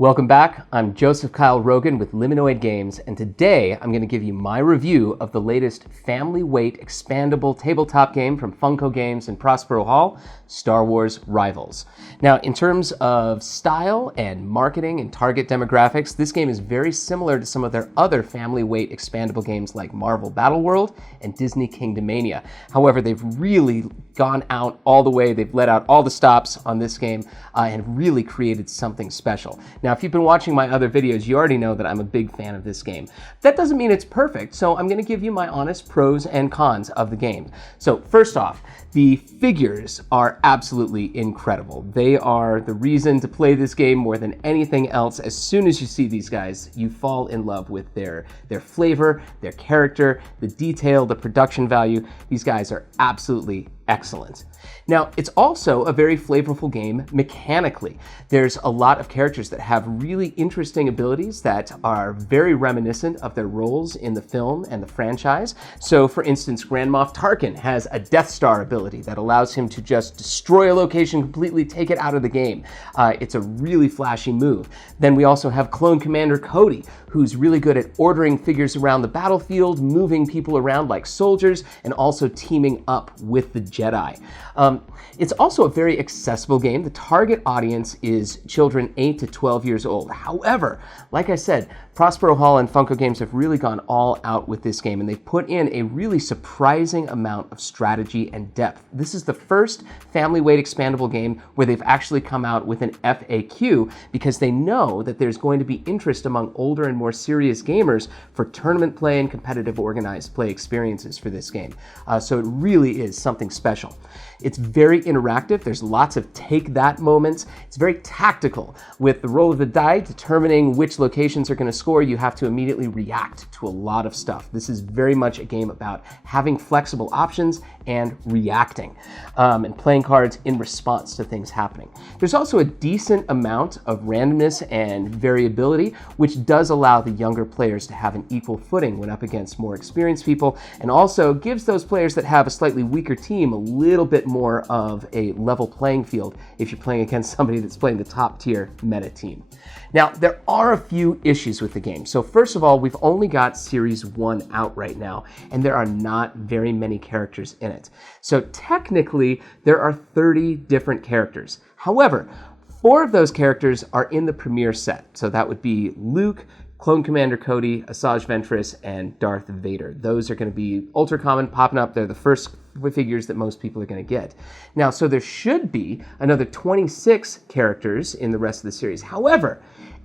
Welcome back. I'm Joseph Kyle Rogan with Liminoid Games, and today I'm going to give you my review of the latest family weight expandable tabletop game from Funko Games and Prospero Hall, Star Wars Rivals. Now, in terms of style and marketing and target demographics, this game is very similar to some of their other family weight expandable games like Marvel Battle World and Disney Kingdomania. However, they've really gone out all the way. They've let out all the stops on this game and really created something special. Now, if you've been watching my other videos, you already know that I'm a big fan of this game. That doesn't mean it's perfect, so I'm going to give you my honest pros and cons of the game. So first off, the figures are absolutely incredible. They are the reason to play this game more than anything else. As soon as you see these guys, you fall in love with their flavor, their character, the detail, the production value. These guys are absolutely excellent. Now, it's also a very flavorful game mechanically. There's a lot of characters that have really interesting abilities that are very reminiscent of their roles in the film and the franchise. So, for instance, Grand Moff Tarkin has a Death Star ability that allows him to just destroy a location completely, take it out of the game. It's a really flashy move. Then we also have Clone Commander Cody, who's really good at ordering figures around the battlefield, moving people around like soldiers, and also teaming up with the Jedi. It's also a very accessible game. The target audience is children 8 to 12 years old. However, like I said, Prospero Hall and Funko Games have really gone all out with this game, and they've put in a really surprising amount of strategy and depth. This is the first family weight expandable game where they've actually come out with an FAQ because they know that there's going to be interest among older and more serious gamers for tournament play and competitive organized play experiences for this game. So it really is something special. It's very interactive. There's lots of take that moments. It's very tactical. With the roll of the die determining which locations are going to score, you have to immediately react to a lot of stuff. This is very much a game about having flexible options and reacting and playing cards in response to things happening. There's also a decent amount of randomness and variability, which does allow the younger players to have an equal footing when up against more experienced people, and also gives those players that have a slightly weaker team a little bit more of a level playing field if you're playing against somebody that's playing the top tier meta team. Now, there are a few issues with the game. So first of all, we've only got Series 1 out right now, and there are not very many characters in it. So technically, there are 30 different characters. However, 4 of those characters are in the premiere set. So that would be Luke, Clone Commander Cody, Asajj Ventress, and Darth Vader. Those are going to be ultra common, popping up. They're the first figures that most people are going to get. Now, so there should be another 26 characters in the rest of the series. However,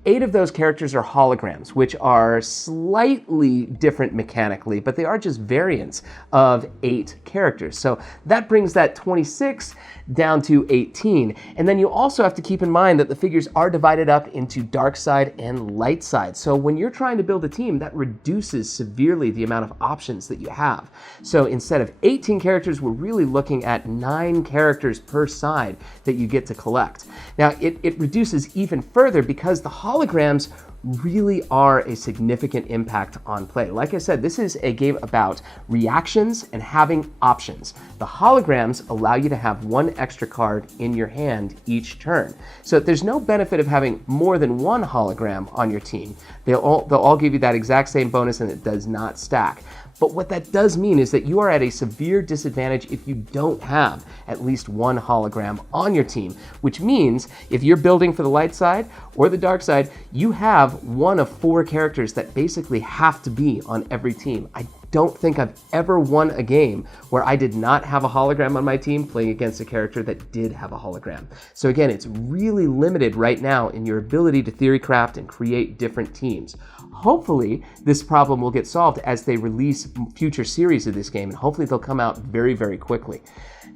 8 of those characters are holograms, which are slightly different mechanically, but they are just variants of 8 characters. So that brings that 26 down to 18. And then you also have to keep in mind that the figures are divided up into dark side and light side. So when you're trying to build a team, that reduces severely the amount of options that you have. So instead of 18 characters, we're really looking at 9 characters per side that you get to collect. Now, it reduces even further because the holograms really are a significant impact on play. Like I said, this is a game about reactions and having options. The holograms allow you to have 1 extra card in your hand each turn. So there's no benefit of having more than 1 hologram on your team. They'll all give you that exact same bonus, and it does not stack. But what that does mean is that you are at a severe disadvantage if you don't have at least 1 hologram on your team, which means if you're building for the light side or the dark side, you have 1 of 4 characters that basically have to be on every team. I don't think I've ever won a game where I did not have a hologram on my team playing against a character that did have a hologram. So again, it's really limited right now in your ability to theory craft and create different teams. Hopefully, this problem will get solved as they release future series of this game, and hopefully they'll come out very, very quickly.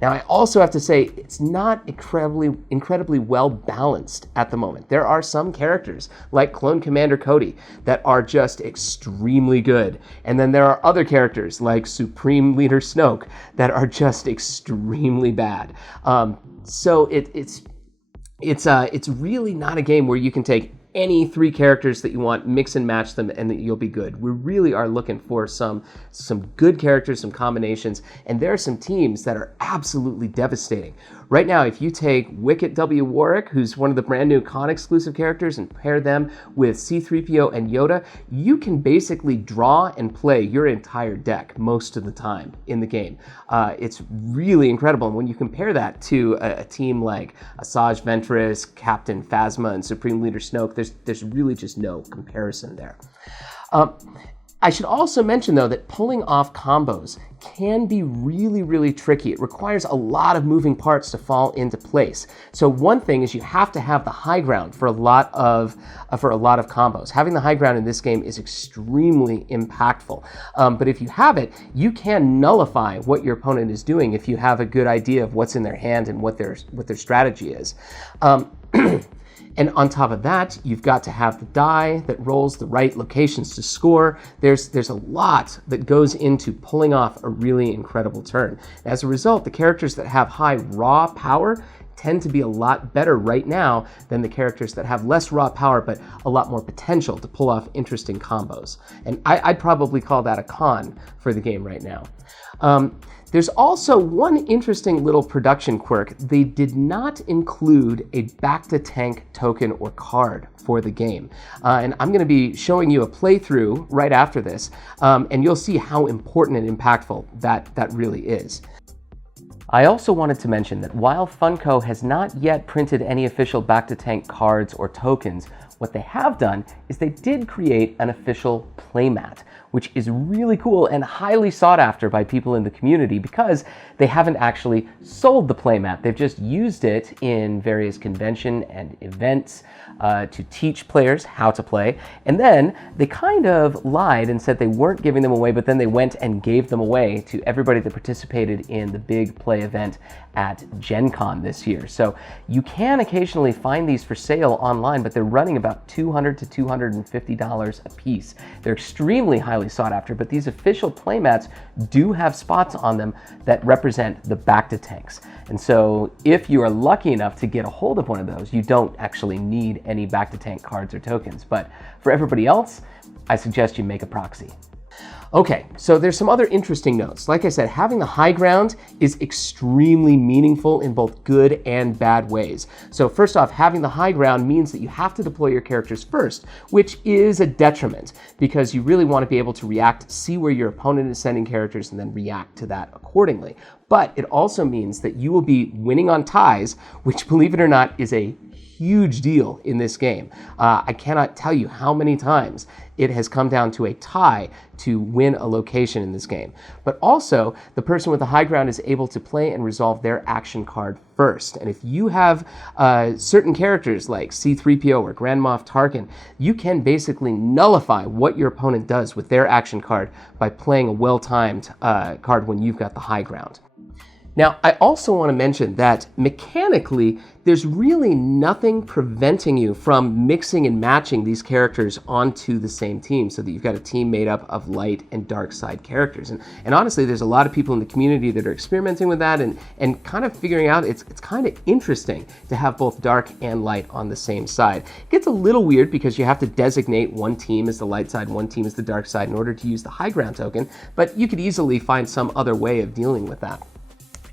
Now, I also have to say, it's not incredibly well balanced at the moment. There are some characters, like Clone Commander Cody, that are just extremely good. And then there are other characters, like Supreme Leader Snoke, that are just extremely bad. So it's really not a game where you can take any 3 characters that you want, mix and match them, and that you'll be good. We really are looking for some good characters, some combinations, and there are some teams that are absolutely devastating. Right now, if you take Wicket W. Warwick, who's one of the brand new con exclusive characters, and pair them with C-3PO and Yoda, you can basically draw and play your entire deck most of the time in the game. It's really incredible. And when you compare that to a team like Asajj Ventress, Captain Phasma, and Supreme Leader Snoke, there's really just no comparison there. I should also mention, though, that pulling off combos can be really, really tricky. It requires a lot of moving parts to fall into place. So one thing is you have to have the high ground for a lot of combos. Having the high ground in this game is extremely impactful. But if you have it, you can nullify what your opponent is doing if you have a good idea of what's in their hand and what their strategy is. And on top of that, you've got to have the die that rolls the right locations to score. There's a lot that goes into pulling off a really incredible turn. As a result, the characters that have high raw power tend to be a lot better right now than the characters that have less raw power but a lot more potential to pull off interesting combos. And I'd probably call that a con for the game right now. There's also one interesting little production quirk. They did not include a back-to-tank token or card for the game. And I'm going to be showing you a playthrough right after this, and you'll see how important and impactful that really is. I also wanted to mention that while Funko has not yet printed any official back-to-tank cards or tokens, what they have done is they did create an official playmat, which is really cool and highly sought after by people in the community because they haven't actually sold the playmat. They've just used it in various convention and events to teach players how to play. And then they kind of lied and said they weren't giving them away, but then they went and gave them away to everybody that participated in the big play event at Gen Con this year. So you can occasionally find these for sale online, but they're running about $200 to $250 a piece. They're extremely highly sought after, but these official playmats do have spots on them that represent the back-to-tanks. And so if you are lucky enough to get a hold of one of those, you don't actually need any back-to-tank cards or tokens. But for everybody else, I suggest you make a proxy. Okay, so there's some other interesting notes. Like I said, having the high ground is extremely meaningful in both good and bad ways. So first off, having the high ground means that you have to deploy your characters first, which is a detriment because you really want to be able to react, see where your opponent is sending characters, and then react to that accordingly. But it also means that you will be winning on ties, which, believe it or not, is a huge deal in this game. I cannot tell you how many times it has come down to a tie to win a location in this game. But also, the person with the high ground is able to play and resolve their action card first. And if you have certain characters like C-3PO or Grand Moff Tarkin, you can basically nullify what your opponent does with their action card by playing a well-timed card when you've got the high ground. Now, I also want to mention that mechanically, there's really nothing preventing you from mixing and matching these characters onto the same team so that you've got a team made up of light and dark side characters. And honestly, there's a lot of people in the community that are experimenting with that and kind of figuring out it's kind of interesting to have both dark and light on the same side. It gets a little weird because you have to designate one team as the light side, one team as the dark side in order to use the high ground token, but you could easily find some other way of dealing with that.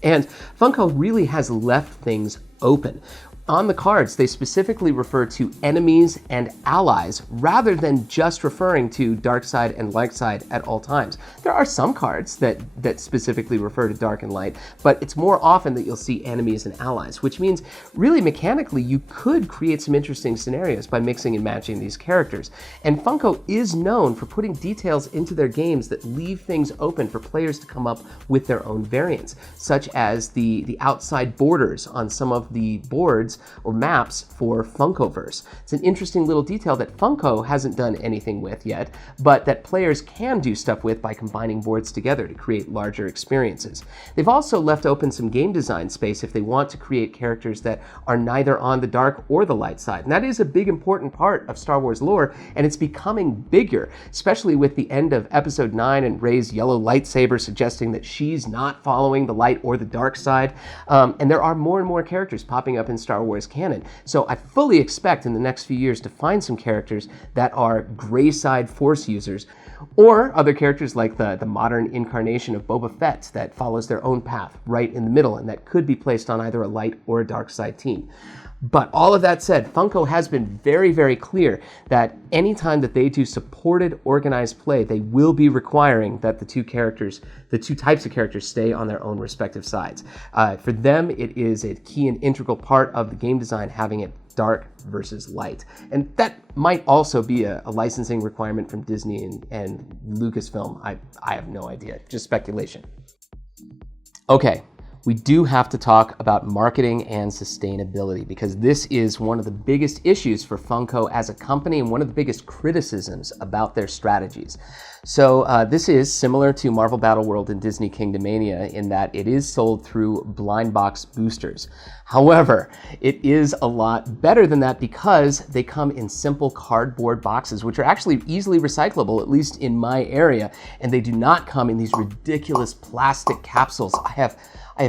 And Funko really has left things open. On the cards, they specifically refer to enemies and allies rather than just referring to dark side and light side at all times. There are some cards that specifically refer to dark and light, but it's more often that you'll see enemies and allies, which means really mechanically you could create some interesting scenarios by mixing and matching these characters. And Funko is known for putting details into their games that leave things open for players to come up with their own variants, such as the outside borders on some of the boards or maps for Funkoverse. It's an interesting little detail that Funko hasn't done anything with yet, but that players can do stuff with by combining boards together to create larger experiences. They've also left open some game design space if they want to create characters that are neither on the dark or the light side. And that is a big important part of Star Wars lore, and it's becoming bigger, especially with the end of Episode 9 and Rey's yellow lightsaber suggesting that she's not following the light or the dark side. And there are more and more characters popping up in Star Wars canon. So I fully expect in the next few years to find some characters that are gray side Force users. Or other characters like the modern incarnation of Boba Fett that follows their own path right in the middle and that could be placed on either a light or a dark side team. But all of that said, Funko has been very, very clear that anytime that they do supported organized play, they will be requiring that the two types of characters stay on their own respective sides. For them, it is a key and integral part of the game design, having it dark versus light. And that might also be a licensing requirement from Disney and Lucasfilm. I have no idea, just speculation. Okay. We do have to talk about marketing and sustainability because this is one of the biggest issues for Funko as a company and one of the biggest criticisms about their strategies. So this is similar to Marvel Battle World and Disney Kingdomania in that it is sold through blind box boosters. However, it is a lot better than that because they come in simple cardboard boxes, which are actually easily recyclable, at least in my area, and they do not come in these ridiculous plastic capsules. I have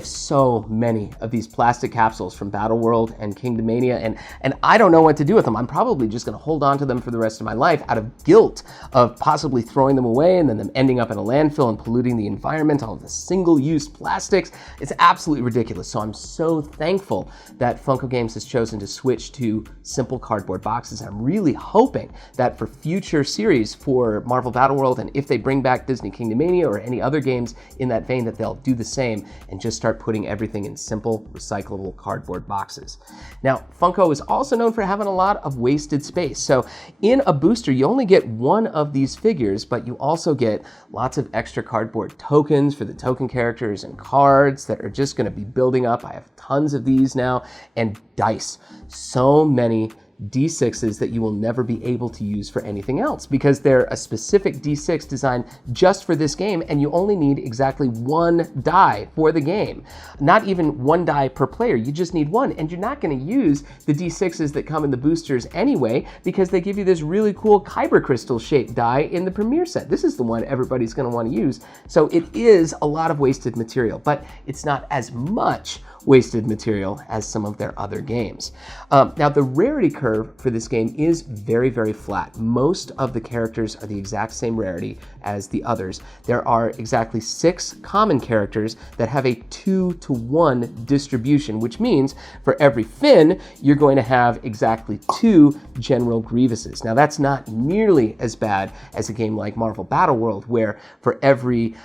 so many of these plastic capsules from Battle World and Kingdomania, and I don't know what to do with them. I'm probably just gonna hold on to them for the rest of my life out of guilt of possibly throwing them away and then them ending up in a landfill and polluting the environment, all of the single-use plastics. It's absolutely ridiculous. So I'm so thankful that Funko Games has chosen to switch to simple cardboard boxes. I'm really hoping that for future series for Marvel Battle World, and if they bring back Disney Kingdomania or any other games in that vein, that they'll do the same and just start putting everything in simple, recyclable cardboard boxes. Now, Funko is also known for having a lot of wasted space. So in a booster, you only get one of these figures, but you also get lots of extra cardboard tokens for the token characters and cards that are just gonna be building up. I have tons of these now, and dice. So many D6s that you will never be able to use for anything else because they're a specific D6 designed just for this game, and you only need exactly one die for the game. Not even one die per player, you just need one, and you're not going to use the D6s that come in the boosters anyway because they give you this really cool Kyber crystal shaped die in the premiere set. This is the one everybody's going to want to use. So it is a lot of wasted material, but it's not as much wasted material as some of their other games. Now, the rarity curve for this game is very, very flat. Most of the characters are the exact same rarity as the others. There are exactly 6 common characters that have a 2-to-1 distribution, which means for every Finn, you're going to have exactly 2 General Grievuses. Now, that's not nearly as bad as a game like Marvel Battle World, where for every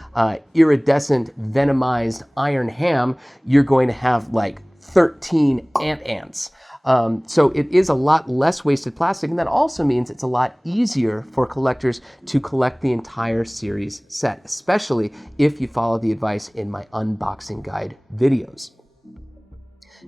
iridescent, venomized Iron Ham, you're going to have like 13 ants. So it is a lot less wasted plastic, and that also means it's a lot easier for collectors to collect the entire series set, especially if you follow the advice in my unboxing guide videos.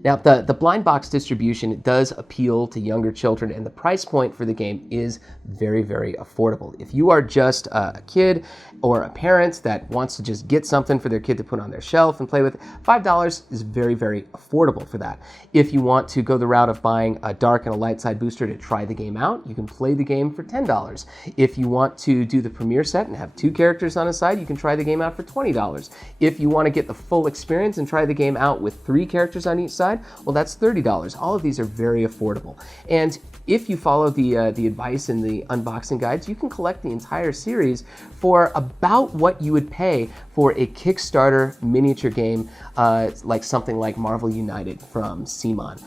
Now, the blind box distribution, it does appeal to younger children, and the price point for the game is very, very affordable. If you are just a kid or a parent that wants to just get something for their kid to put on their shelf and play with, $5 is very, very affordable for that. If you want to go the route of buying a dark and a light side booster to try the game out, you can play the game for $10. If you want to do the premiere set and have 2 characters on a side, you can try the game out for $20. If you want to get the full experience and try the game out with 3 characters on each side, well, that's $30. All of these are very affordable. And if you follow the advice in the unboxing guides, you can collect the entire series for about what you would pay for a Kickstarter miniature game, like something like Marvel United from CMON.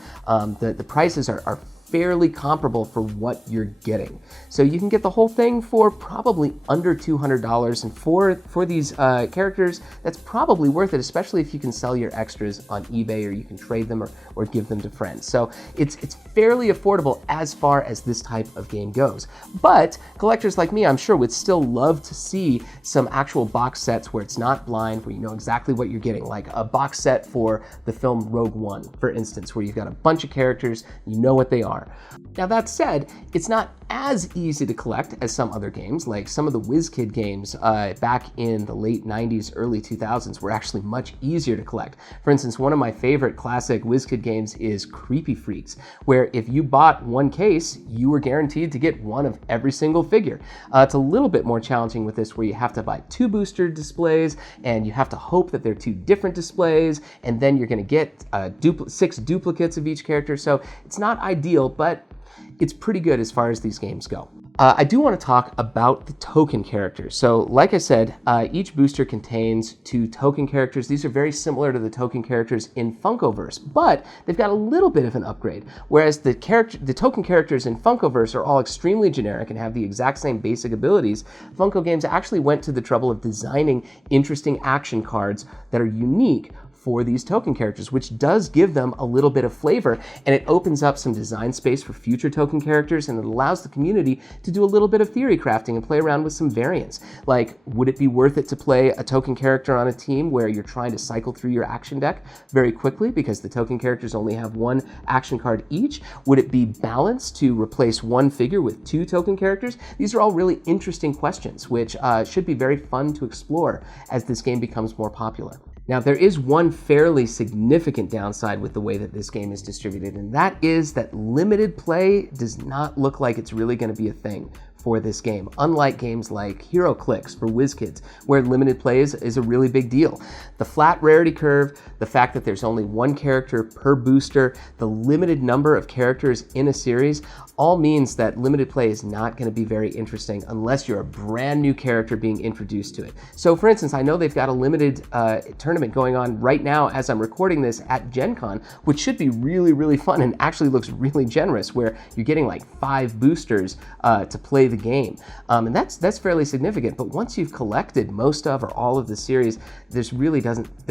The prices are fairly comparable for what you're getting. So you can get the whole thing for probably under $200, and for these characters, that's probably worth it, especially if you can sell your extras on eBay or you can trade them or give them to friends. So it's fairly affordable as far as this type of game goes. But collectors like me, I'm sure, would still love to see some actual box sets where it's not blind, where you know exactly what you're getting, like a box set for the film Rogue One, for instance, where you've got a bunch of characters, you know what they are. Now, that said, it's not as easy to collect as some other games, like some of the WizKid games back in the late 90s, early 2000s were actually much easier to collect. For instance, one of my favorite classic WizKid games is Creepy Freaks, where if you bought one case, you were guaranteed to get one of every single figure. It's a little bit more challenging with this, where you have to buy 2 booster displays, and you have to hope that they're 2 different displays, and then you're going to get 6 duplicates of each character. So it's not ideal, but it's pretty good as far as these games go. I do want to talk about the token characters. So like I said, each booster contains 2 token characters. These are very similar to the token characters in Funkoverse, but they've got a little bit of an upgrade. Whereas the token characters in Funkoverse are all extremely generic and have the exact same basic abilities, Funko Games actually went to the trouble of designing interesting action cards that are unique for these token characters, which does give them a little bit of flavor, and it opens up some design space for future token characters, and it allows the community to do a little bit of theory crafting and play around with some variants. Like, would it be worth it to play a token character on a team where you're trying to cycle through your action deck very quickly because the token characters only have 1 action card each? Would it be balanced to replace 1 figure with 2 token characters? These are all really interesting questions, which should be very fun to explore as this game becomes more popular. Now, there is one fairly significant downside with the way that this game is distributed, and that is that limited play does not look like it's really going to be a thing for this game, unlike games like Hero Clicks for WizKids, where limited play is a really big deal. The flat rarity curve, the fact that there's only 1 character per booster, the limited number of characters in a series, all means that limited play is not going to be very interesting unless you're a brand new character being introduced to it. So for instance, I know they've got a limited tournament going on right now as I'm recording this at Gen Con, which should be really, really fun and actually looks really generous, where you're getting like 5 boosters to play the game. And that's fairly significant, but once you've collected most of or all of the series, there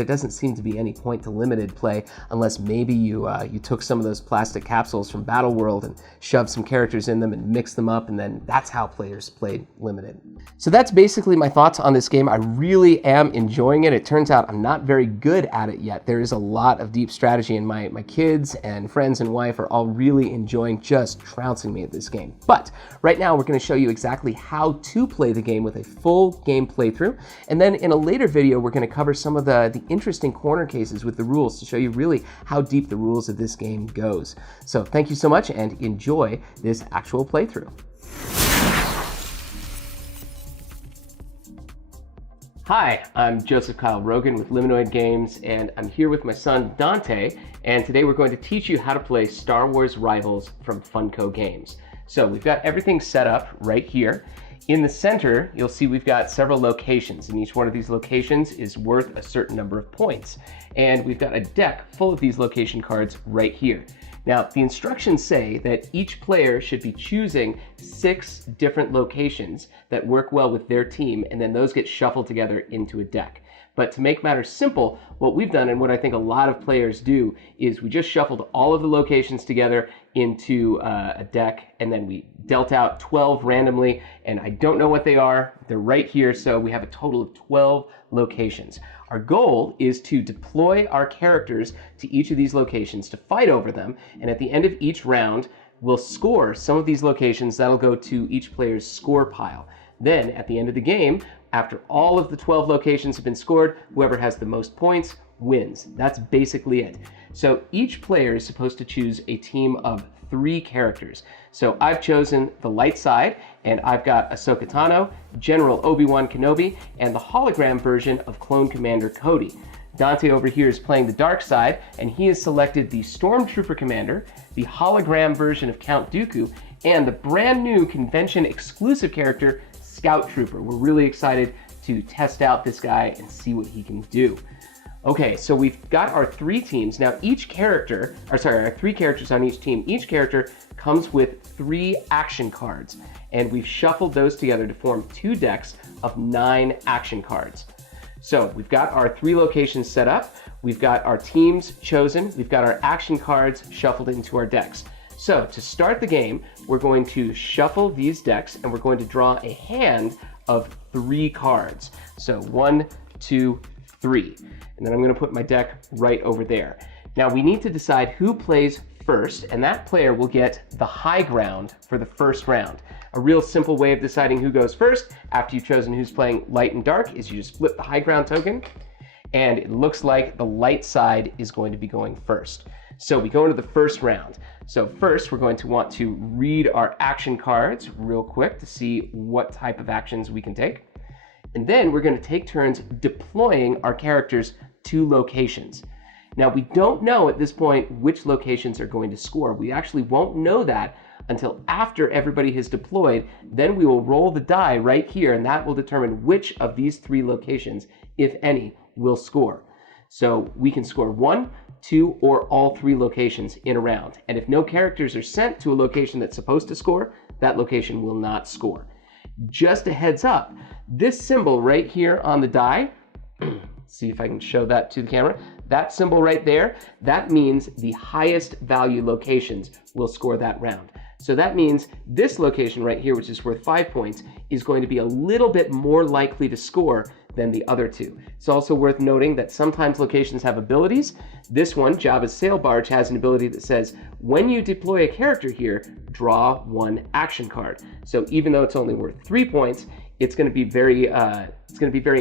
doesn't seem to be any point to limited play unless maybe you took some of those plastic capsules from Battle World and shoved some characters in them and mixed them up, and then that's how players played limited. So that's basically my thoughts on this game. I really am enjoying it. It turns out I'm not very good at it yet. There is a lot of deep strategy, and my kids and friends and wife are all really enjoying just trouncing me at this game. But right now we're going to show you exactly how to play the game with a full game playthrough, and then in a later video we're going to cover some of the interesting corner cases with the rules to show you really how deep the rules of this game goes. So thank you so much and enjoy this actual playthrough. Hi, I'm Joseph Kyle Rogan with Liminoid Games, and I'm here with my son Dante, and today we're going to teach you how to play Star Wars Rivals from Funko Games. So we've got everything set up right here. In the center, you'll see we've got several locations, and each one of these locations is worth a certain number of points. And we've got a deck full of these location cards right here. Now, the instructions say that each player should be choosing 6 different locations that work well with their team, and then those get shuffled together into a deck. But to make matters simple, what we've done, and what I think a lot of players do, is we just shuffled all of the locations together into a deck, and then we dealt out 12 randomly, and I don't know what they are. They're right here, so we have a total of 12 locations. Our goal is to deploy our characters to each of these locations to fight over them, and at the end of each round, we'll score some of these locations. That'll go to each player's score pile. Then, at the end of the game, after all of the 12 locations have been scored, whoever has the most points wins. That's basically it. So each player is supposed to choose a team of 3 characters. So I've chosen the light side, and I've got Ahsoka Tano, General Obi-Wan Kenobi, and the hologram version of Clone Commander Cody. Dante over here is playing the dark side, and he has selected the Stormtrooper Commander, the hologram version of Count Dooku, and the brand new convention exclusive character, Scout Trooper. We're really excited to test out this guy and see what he can do. Okay, so we've got our 3 teams. Now each character, our 3 characters on each team, each character comes with 3 action cards, and we've shuffled those together to form 2 decks of 9 action cards. So we've got our 3 locations set up, we've got our teams chosen, we've got our action cards shuffled into our decks. So to start the game, we're going to shuffle these decks, and we're going to draw a hand of 3 cards. So 1, 2, 3. And then I'm going to put my deck right over there. Now we need to decide who plays first, and that player will get the high ground for the first round. A real simple way of deciding who goes first, after you've chosen who's playing light and dark, is you just flip the high ground token, and it looks like the light side is going to be going first. So we go into the first round. So first, we're going to want to read our action cards real quick to see what type of actions we can take. And then we're going to take turns deploying our characters to locations. Now, we don't know at this point which locations are going to score. We actually won't know that until after everybody has deployed. Then we will roll the die right here, and that will determine which of these 3 locations, if any, will score. So we can score 1, 2, or all 3 locations in a round. And if no characters are sent to a location that's supposed to score, that location will not score. Just a heads up, this symbol right here on the die, see if I can show that to the camera. That symbol right there, that means the highest value locations will score that round. So that means this location right here, which is worth 5 points, is going to be a little bit more likely to score than the other 2. It's also worth noting that sometimes locations have abilities. This one, Jabba's Sail Barge, has an ability that says, when you deploy a character here, draw 1 action card. So even though it's only worth 3 points, it's going to be very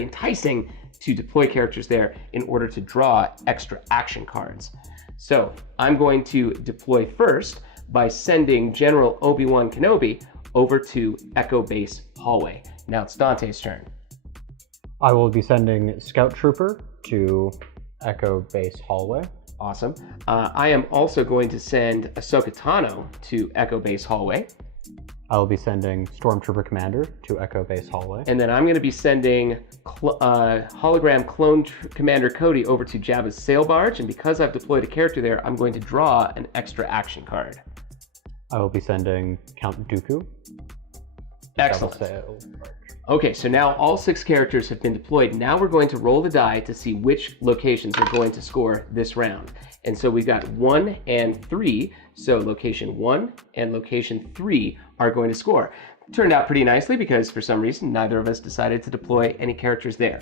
enticing to deploy characters there in order to draw extra action cards. So I'm going to deploy first by sending General Obi-Wan Kenobi over to Echo Base Hallway. Now it's Dante's turn. I will be sending Scout Trooper to Echo Base Hallway. Awesome. I am also going to send Ahsoka Tano to Echo Base Hallway. I will be sending Stormtrooper Commander to Echo Base Hallway. And then I'm going to be sending hologram clone Commander Cody over to Jabba's Sail Barge. And because I've deployed a character there, I'm going to draw an extra action card. I will be sending Count Dooku. Excellent. Okay, so now all 6 characters have been deployed. Now we're going to roll the die to see which locations are going to score this round. And so we've got 1 and 3. So location 1 and location 3 are going to score. Turned out pretty nicely because for some reason neither of us decided to deploy any characters there.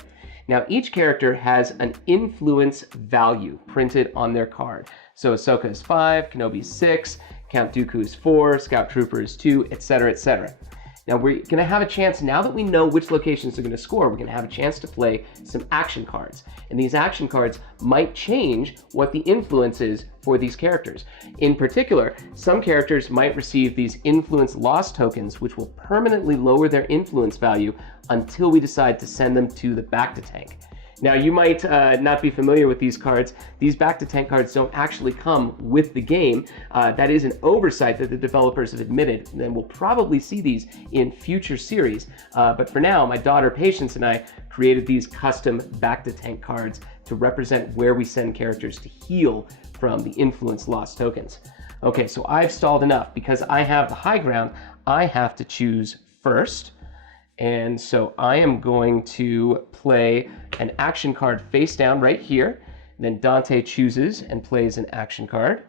Now each character has an influence value printed on their card. So Ahsoka is 5, Kenobi is 6, Count Dooku is 4, Scout Trooper is 2, etc., etc. Now we're going to have a chance, now that we know which locations are going to score, we're going to have a chance to play some action cards. And these action cards might change what the influence is for these characters. In particular, some characters might receive these influence loss tokens, which will permanently lower their influence value until we decide to send them to the back to tank. Now you might not be familiar with these cards. These back to tank cards don't actually come with the game. That is an oversight that the developers have admitted, and we'll probably see these in future series. But for now, my daughter Patience and I created these custom back to tank cards to represent where we send characters to heal from the influence loss tokens. Okay, so I've stalled enough. Because I have the high ground, I have to choose first. And so I am going to play an action card face down right here. Then Dante chooses and plays an action card.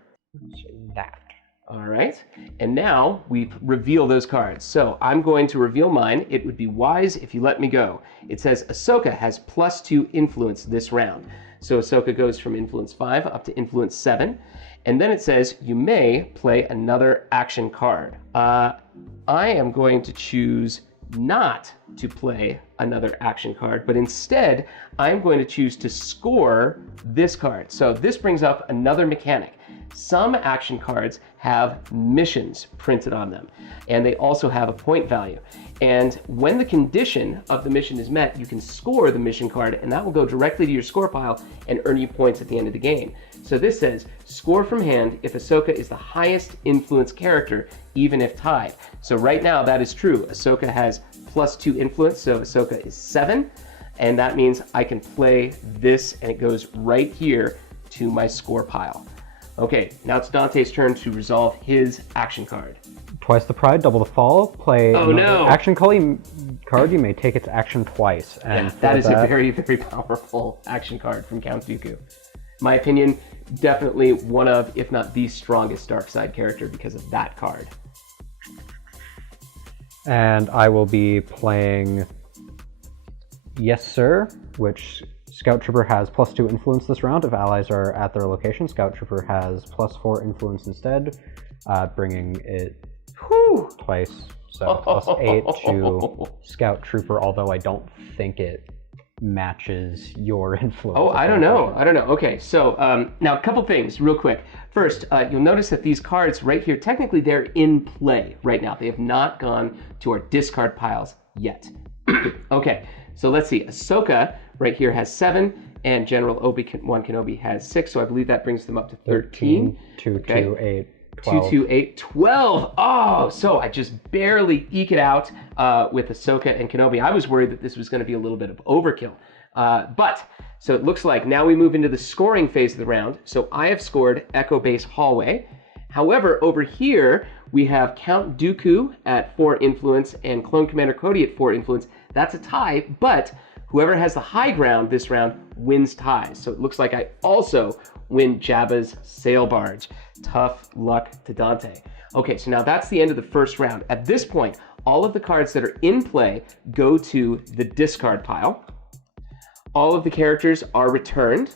That. All right. And now we reveal those cards. So I'm going to reveal mine. It would be wise if you let me go. It says Ahsoka has +2 influence this round. So Ahsoka goes from influence 5 up to influence 7. And then it says you may play another action card. I am going to choose not to play another action card, but instead I'm going to choose to score this card. So this brings up another mechanic. Some action cards have missions printed on them, and they also have a point value. And when the condition of the mission is met, you can score the mission card, and that will go directly to your score pile and earn you points at the end of the game. So this says, score from hand if Ahsoka is the highest influence character, even if tied. So right now that is true. Ahsoka has +2 influence, so Ahsoka is 7, and that means I can play this, and it goes right here to my score pile. Okay, now it's Dante's turn to resolve his action card. Twice the pride, double the fall. Play action card. You may take its action twice. And yeah, that is a very, very powerful action card from Count Dooku. My opinion, definitely one of, if not the strongest dark side character because of that card. And I will be playing Yes Sir, which Scout Trooper has +2 influence this round if allies are at their location. Scout Trooper has +4 influence instead, bringing it twice, so +8 to Scout Trooper, although I don't think it matches your influence. Oh, I don't know. Okay, so now a couple things real quick. First, you'll notice that these cards right here, technically they're in play right now. They have not gone to our discard piles yet. Okay, so let's see. Ahsoka right here has 7, and General Obi-Wan Kenobi has 6, so I believe that brings them up to 13. 2, 2, 8. 12. 2, 2, 8, 12. Oh, so I just barely eke it out with Ahsoka and Kenobi. I was worried that this was going to be a little bit of overkill. So it looks like now we move into the scoring phase of the round. So I have scored Echo Base Hallway. However, over here, we have Count Dooku at 4 influence and Clone Commander Cody at 4 influence. That's a tie, but whoever has the high ground this round wins ties. So it looks like I also win Jabba's Sail Barge. Tough luck to Dante. Okay, so now that's the end of the first round. At this point, all of the cards that are in play go to the discard pile. All of the characters are returned.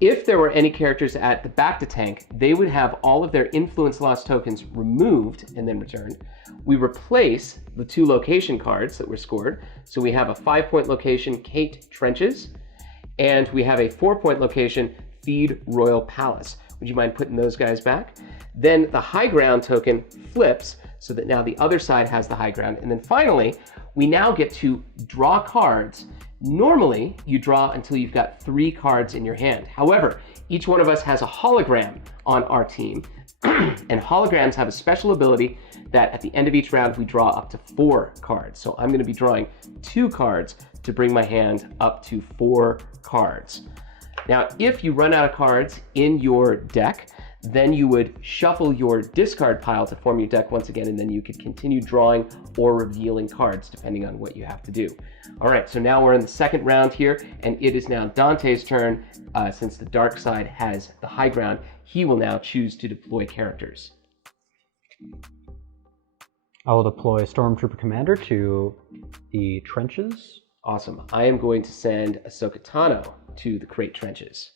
If there were any characters at the back to tank, they would have all of their influence loss tokens removed and then returned. We replace the 2 location cards that were scored. So we have a 5-point location, Kate Trenches, and we have a 4-point location, Feed Royal Palace. Would you mind putting those guys back? Then the high ground token flips so that now the other side has the high ground. And then finally, we now get to draw cards. Normally, you draw until you've got 3 cards in your hand. However, each one of us has a hologram on our team, and holograms have a special ability that at the end of each round, we draw up to 4 cards. So I'm gonna be drawing 2 cards to bring my hand up to 4 cards. Now, if you run out of cards in your deck, then you would shuffle your discard pile to form your deck once again, and then you could continue drawing or revealing cards depending on what you have to do. All right, so now we're in the second round here, and it is now Dante's turn. Since the dark side has the high ground, he will now choose to deploy characters. I will deploy Stormtrooper Commander to the trenches. Awesome. I am going to send Ahsoka Tano to the Crate Trenches.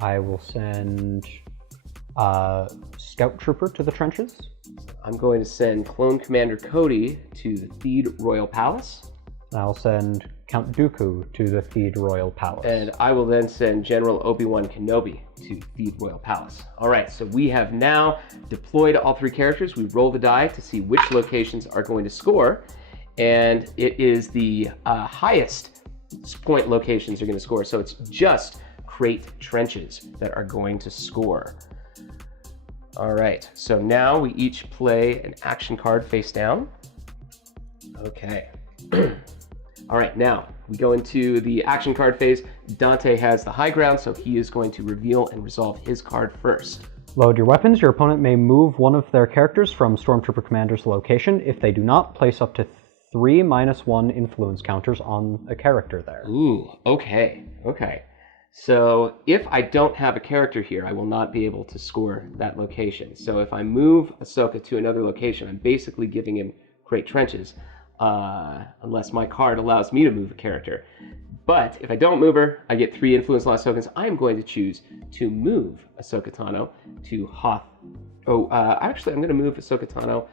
I will send Scout Trooper to the trenches. I'm going to send Clone Commander Cody to the Feed Royal Palace. I'll send Count Dooku to the Feed Royal Palace. And I will then send General Obi-Wan Kenobi to Feed Royal Palace. All right, so we have now deployed all 3 characters. We roll the die to see which locations are going to score. And it is the highest point locations are going to score. So it's just Crate Trenches that are going to score. All right, so now we each play an action card face down. Okay. All right, now we go into the action card phase. Dante has the high ground, so he is going to reveal and resolve his card first. Load your weapons. Your opponent may move one of their characters from Stormtrooper Commander's location. If they do not, place up to 3 -1 influence counters on a character there. Ooh, okay. So if I don't have a character here, I will not be able to score that location. So if I move Ahsoka to another location, I'm basically giving him Crate Trenches, unless my card allows me to move a character. But if I don't move her, I get 3 influence loss tokens. I'm going to choose to move Ahsoka Tano to Hoth. Actually, I'm going to move Ahsoka Tano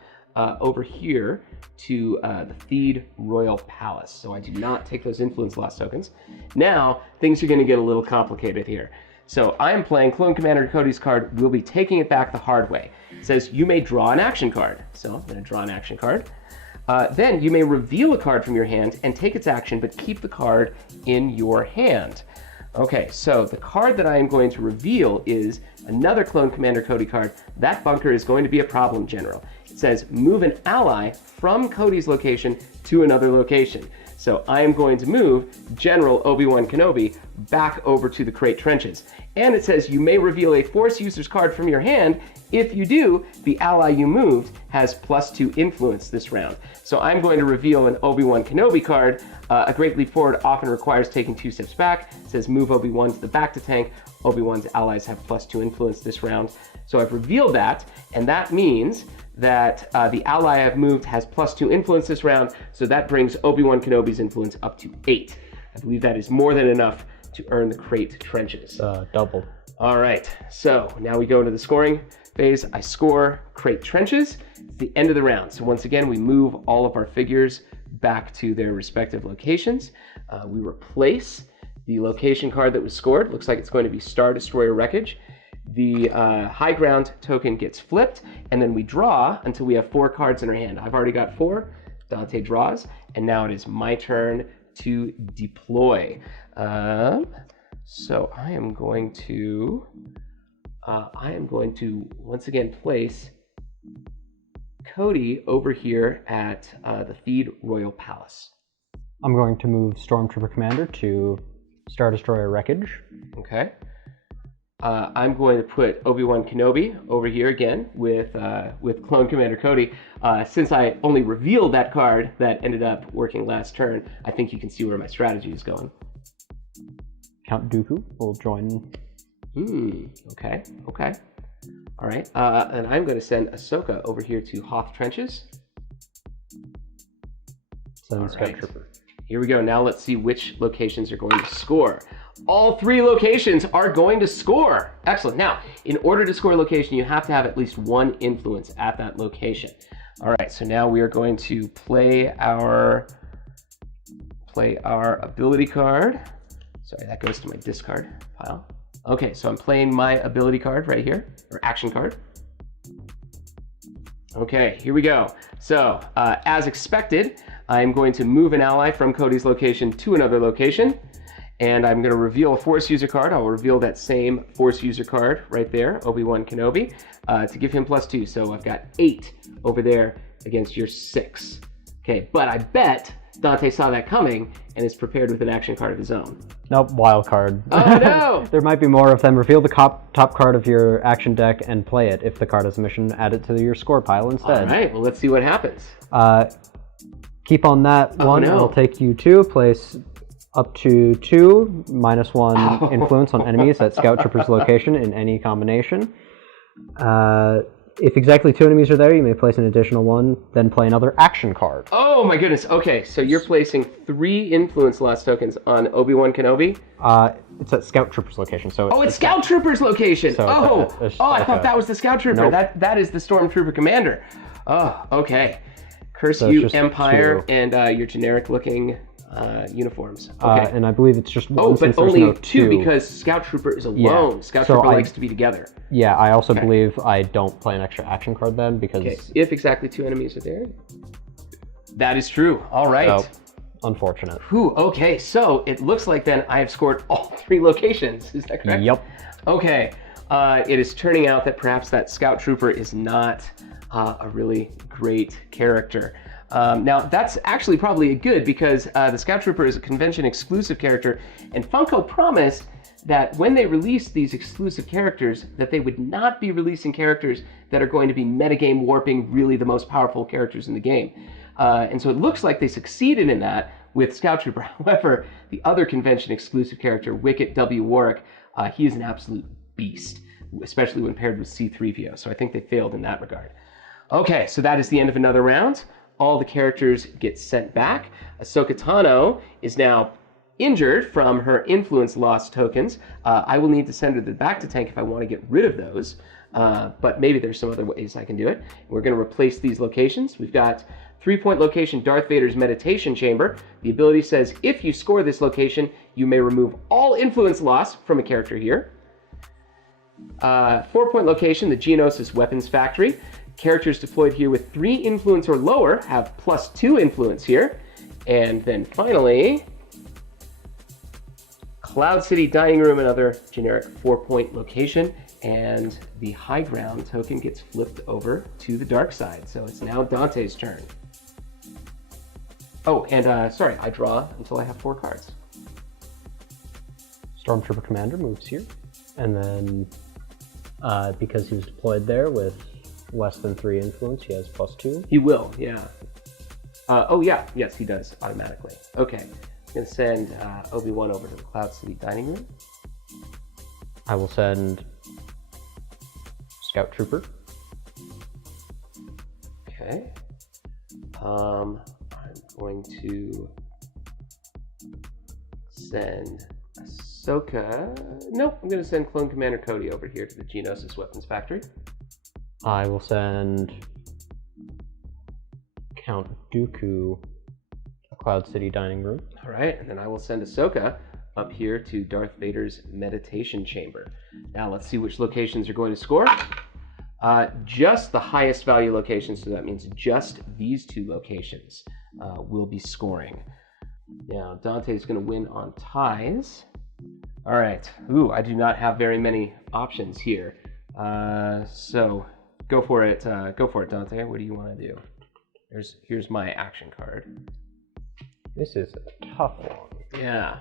over here to the Feed Royal Palace. So I do not take those influence loss tokens. Now, things are going to get a little complicated here. So I am playing Clone Commander Cody's card. We'll be taking it back the hard way. It says you may draw an action card. So I'm going to draw an action card. Then you may reveal a card from your hand and take its action, but keep the card in your hand. Okay, so the card that I am going to reveal is another Clone Commander Cody card. That bunker is going to be a problem, General. It says move an ally from Cody's location to another location. So I am going to move General Obi-Wan Kenobi back over to the Crate Trenches. And it says you may reveal a Force user's card from your hand. If you do, the ally you moved has +2 influence this round. So I'm going to reveal an Obi-Wan Kenobi card. A Great Leap Forward often requires taking 2 steps back. It says move Obi-Wan to the back to tank. Obi-Wan's allies have +2 influence this round. So I've revealed that, and that means that the ally I've moved has +2 influence this round, so that brings Obi-Wan Kenobi's influence up to 8. I believe that is more than enough to earn the Crate Trenches. Double. All right, so now we go into the scoring phase. I score Crate Trenches. It's the end of the round. So once again, we move all of our figures back to their respective locations. We replace the location card that was scored. Looks like it's going to be Star Destroyer Wreckage. The high ground token gets flipped, and then we draw until we have 4 cards in our hand. I've already got 4. Dante draws, and now it is my turn to deploy. So I am going to I am going to once again place Cody over here at the Theed Royal Palace. I'm going to move Stormtrooper Commander to Star Destroyer Wreckage. Okay. I'm going to put Obi-Wan Kenobi over here again with Clone Commander Cody. Since I only revealed that card that ended up working last turn, I think you can see where my strategy is going. Count Dooku will join. Okay. All right. And I'm going to send Ahsoka over here to Hoth Trenches. Send Scout Trooper. Here we go. Now let's see which locations are going to score. All 3 locations are going to score. Excellent. Now, in order to score a location, you have to have at least 1 influence at that location. All right, so now we are going to play our ability card. Sorry, that goes to my discard pile. Okay, so I'm playing my ability card right here, or action card. Okay, here we go. So, as expected, I'm going to move an ally from Cody's location to another location. And I'm going to reveal a Force user card. I'll reveal that same Force user card right there, Obi-Wan Kenobi, to give him +2. So I've got 8 over there against your 6. Okay, but I bet Dante saw that coming and is prepared with an action card of his own. Nope, wild card. Oh no! There might be more of them. Reveal the top card of your action deck and play it. If the card has a mission, add it to your score pile instead. All right, well, let's see what happens. Keep on that one. No. It'll take you 2. Place up to 2, -1 influence on enemies at Scout Trooper's location in any combination. If exactly 2 enemies are there, you may place an additional 1, then play another action card. Oh my goodness. Okay, so you're placing 3 influence loss tokens on Obi-Wan Kenobi? It's at Scout Trooper's location. So it's Scout Trooper's location. So I thought that was the Scout Trooper. Nope. That is the Stormtrooper commander. Oh, okay. Curse So you, it's just Empire, 2. and your generic looking uniforms. Okay. And I believe it's just 1 but since there's only no 2 because Scout Trooper is alone. Yeah. Scout So Trooper likes to be together. Yeah, I also believe I don't play an extra action card then because... Okay, if exactly 2 enemies are there. That is true. All right. Oh, unfortunate. Whew, okay, so it looks like then I have scored all 3 locations. Is that correct? Yep. Okay. It is turning out that perhaps that Scout Trooper is not a really great character. Now, that's actually probably good because the Scout Trooper is a convention-exclusive character, and Funko promised that when they release these exclusive characters, that they would not be releasing characters that are going to be metagame warping really the most powerful characters in the game. And so it looks like they succeeded in that with Scout Trooper. However, the other convention-exclusive character, Wicket W. Warwick, he is an absolute beast, especially when paired with C-3PO. So I think they failed in that regard. Okay, so that is the end of another round. All the characters get sent back. Ahsoka Tano is now injured from her influence loss tokens. I will need to send her back to tank if I want to get rid of those, but maybe there's some other ways I can do it. We're going to replace these locations. We've got 3-point location Darth Vader's Meditation Chamber. The ability says if you score this location, you may remove all influence loss from a character here. 4-point location, the Geonosis Weapons Factory. Characters deployed here with 3 influence or lower have +2 influence here. And then finally, Cloud City Dining Room, another generic 4-point location. And the high ground token gets flipped over to the dark side. So it's now Dante's turn. Oh, and sorry, I draw until I have 4 cards. Stormtrooper Commander moves here. And then, because he was deployed there with less than 3 influence, he has +2. He will, yeah. Oh, yeah, yes, he does automatically. Okay, I'm going to send Obi-Wan over to the Cloud City Dining Room. I will send Scout Trooper. Okay. I'm going to send Ahsoka. Nope, I'm going to send Clone Commander Cody over here to the Geonosis Weapons Factory. I will send Count Dooku to Cloud City Dining Room. All right, and then I will send Ahsoka up here to Darth Vader's Meditation Chamber. Now let's see which locations are going to score. Just the highest value locations, so that means just these 2 locations will be scoring. Now Dante's going to win on ties. All right. Ooh, I do not have very many options here. So go for it. Go for it, Dante. What do you want to do? Here's my action card. This is a tough one. Yeah.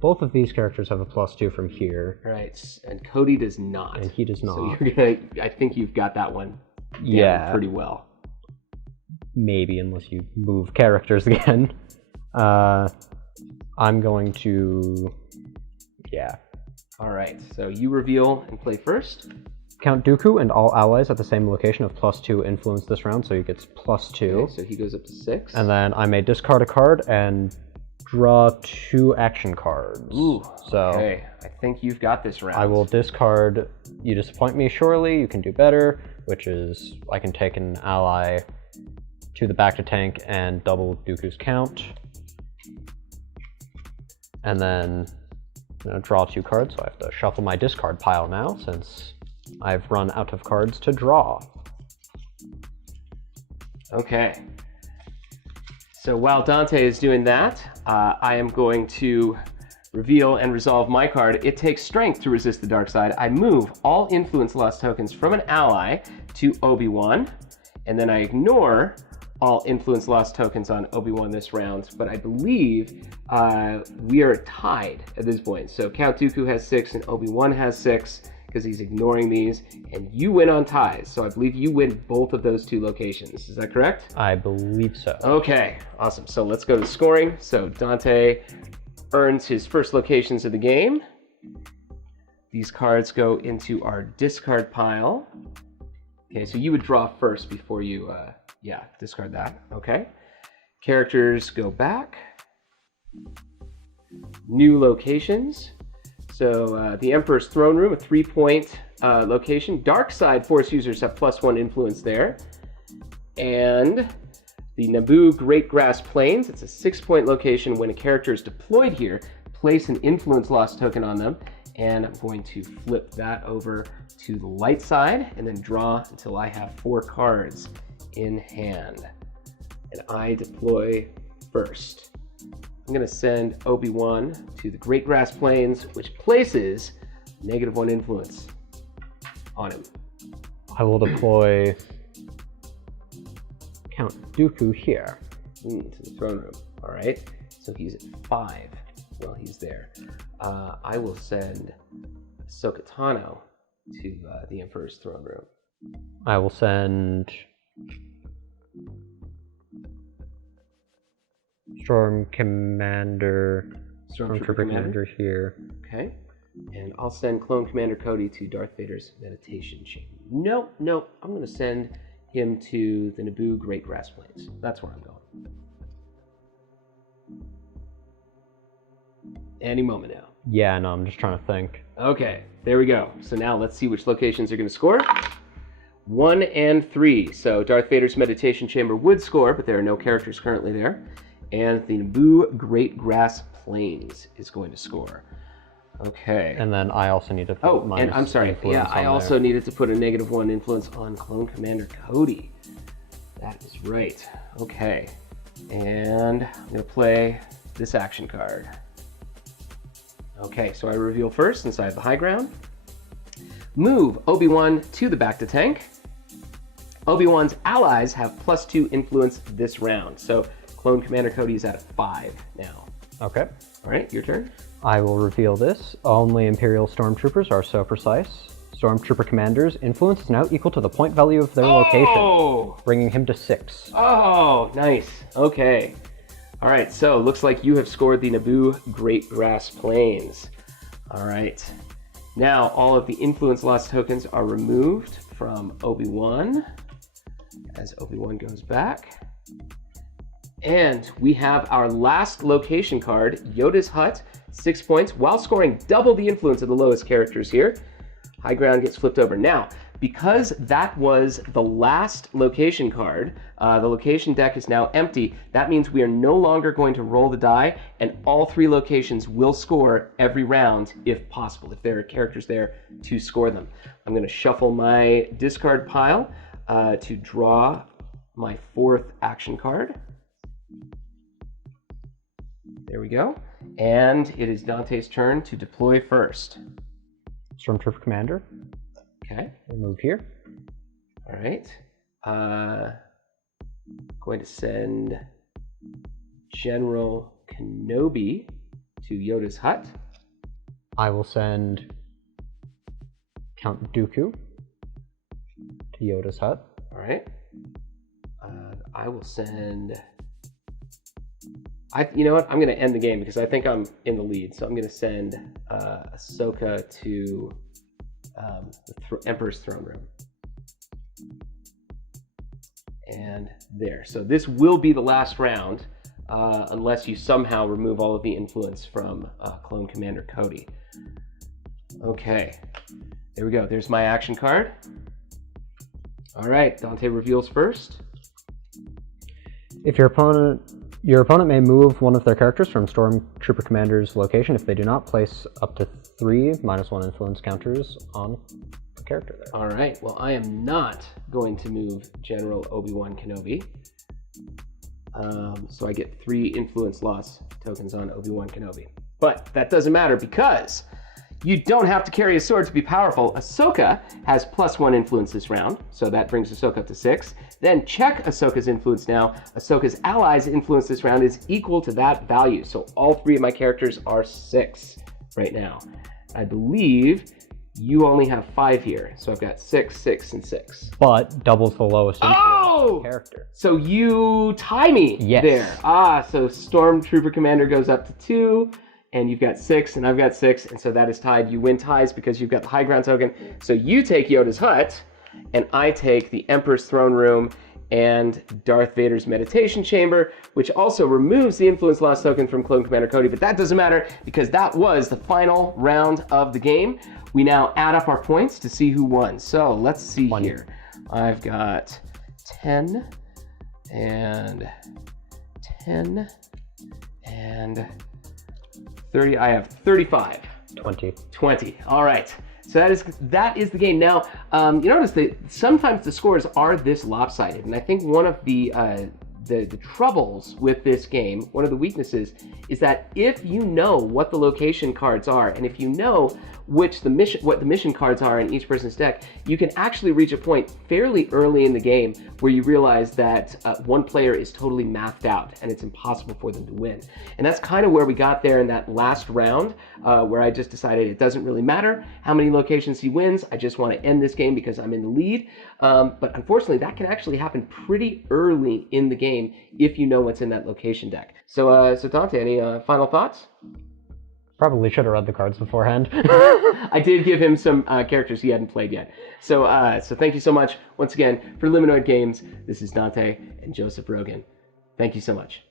Both of these characters have a +2 from here. Right. And Cody does not. And he does not. So you're gonna. I think you've got that one. Yeah. Pretty well. Maybe, unless you move characters again. I'm going to. Yeah. All right. So you reveal and play first. Count Dooku and all allies at the same location have +2 influence this round, so he gets +2. Okay, so he goes up to 6. And then I may discard a card and draw 2 action cards. Ooh, so okay. I think you've got this round. I will discard You Disappoint Me, Surely, You Can Do Better, which is I can take an ally to the back to tank and double Dooku's count. And then I'm going to draw 2 cards, so I have to shuffle my discard pile now since I've run out of cards to draw. Okay. So while Dante is doing that, I am going to reveal and resolve my card. It takes strength to resist the dark side. I move all influence lost tokens from an ally to Obi-Wan, and then I ignore all influence lost tokens on Obi-Wan this round, but I believe we are tied at this point. So Count Dooku has 6 and Obi-Wan has 6 because he's ignoring these, and you win on ties. So I believe you win both of those 2 locations. Is that correct? I believe so. Okay, awesome. So let's go to scoring. So Dante earns his first locations of the game. These cards go into our discard pile. Okay, so you would draw first before you, discard that. Okay. Characters go back. New locations. So the Emperor's Throne Room, a 3-point location. Dark side Force users have +1 influence there. And the Naboo Great Grass Plains, it's a 6-point location. When a character is deployed here, place an influence loss token on them. And I'm going to flip that over to the light side and then draw until I have 4 cards in hand. And I deploy first. I'm going to send Obi-Wan to the Great Grass Plains, which places -1 influence on him. I will deploy Count Dooku here. To the throne room. All right. So he's at 5 while he's there. I will send Ahsoka Tano to the Emperor's Throne Room. I will send Stormtrooper Commander here. Okay. And I'll send Clone Commander Cody to Darth Vader's meditation chamber. Nope. I'm going to send him to the Naboo Great Grass Plains. That's where I'm going. Any moment now. Yeah, no, I'm just trying to think. Okay, there we go. So now let's see which locations are going to score. 1 and 3. So Darth Vader's meditation chamber would score, but there are no characters currently there. And the Naboo Great Grass Plains is going to score. Okay. And then I also need to put and I'm sorry. Yeah, I also needed to put a -1 influence on Clone Commander Cody. That is right. Okay. And I'm going to play this action card. Okay, so I reveal first since I have the high ground. Move Obi-Wan to the back to tank. Obi-Wan's allies have +2 influence this round. So Clone Commander Cody is at 5 now. Okay. All right, your turn. I will reveal this. Only Imperial Stormtroopers are so precise. Stormtrooper Commander's influence is now equal to the point value of their location, bringing him to 6. Oh, nice. Okay. All right, so looks like you have scored the Naboo Great Grass Plains. All right. Now, all of the influence loss tokens are removed from Obi-Wan as Obi-Wan goes back. And we have our last location card, Yoda's Hut, 6 points, while scoring double the influence of the lowest characters here. High ground gets flipped over. Now, because that was the last location card, the location deck is now empty. That means we are no longer going to roll the die, and all 3 locations will score every round if possible, if there are characters there to score them. I'm going to shuffle my discard pile to draw my 4th action card. There we go. And it is Dante's turn to deploy first. Stormtrooper Commander. Okay. We'll move here. All right. Going to send General Kenobi to Yoda's hut. I will send Count Dooku to Yoda's hut. All right. I will send. You know what? I'm going to end the game because I think I'm in the lead. So I'm going to send Ahsoka to the Emperor's throne room. And there. So this will be the last round, unless you somehow remove all of the influence from Clone Commander Cody. Okay. There we go. There's my action card. All right. Dante reveals first. If your opponent may move one of their characters from Stormtrooper Commander's location if they do not place up to 3 -1 influence counters on the character there. All right. Well, I am not going to move General Obi-Wan Kenobi. So I get 3 influence loss tokens on Obi-Wan Kenobi. But that doesn't matter because you don't have to carry a sword to be powerful. Ahsoka has +1 influence this round, so that brings Ahsoka up to 6. Then check Ahsoka's influence now. Ahsoka's allies' influence this round is equal to that value, so all 3 of my characters are 6 right now. I believe you only have 5 here, so I've got 6, 6, and 6. But doubles the lowest influence character. So you tie me there. So Stormtrooper Commander goes up to 2. And you've got 6, and I've got 6, and so that is tied. You win ties because you've got the high ground token. So you take Yoda's hut, and I take the Emperor's throne room and Darth Vader's meditation chamber, which also removes the influence loss token from Clone Commander Cody. But that doesn't matter because that was the final round of the game. We now add up our points to see who won. So let's see here. I've got 10 and 10 and 30. I have 35. 20. All right. So that is the game. Now, you notice that sometimes the scores are this lopsided, and I think one of the troubles with this game, one of the weaknesses, is that if you know what the location cards are, and if you know what the mission cards are in each person's deck, you can actually reach a point fairly early in the game where you realize that one player is totally mathed out and it's impossible for them to win. And that's kind of where we got there in that last round, where I just decided it doesn't really matter how many locations he wins. I just want to end this game because I'm in the lead. But unfortunately, that can actually happen pretty early in the game if you know what's in that location deck. So Dante, any final thoughts? Probably should have read the cards beforehand. I did give him some characters he hadn't played yet. So thank you so much once again for Liminoid Games. This is Dante and Joseph Rogan. Thank you so much.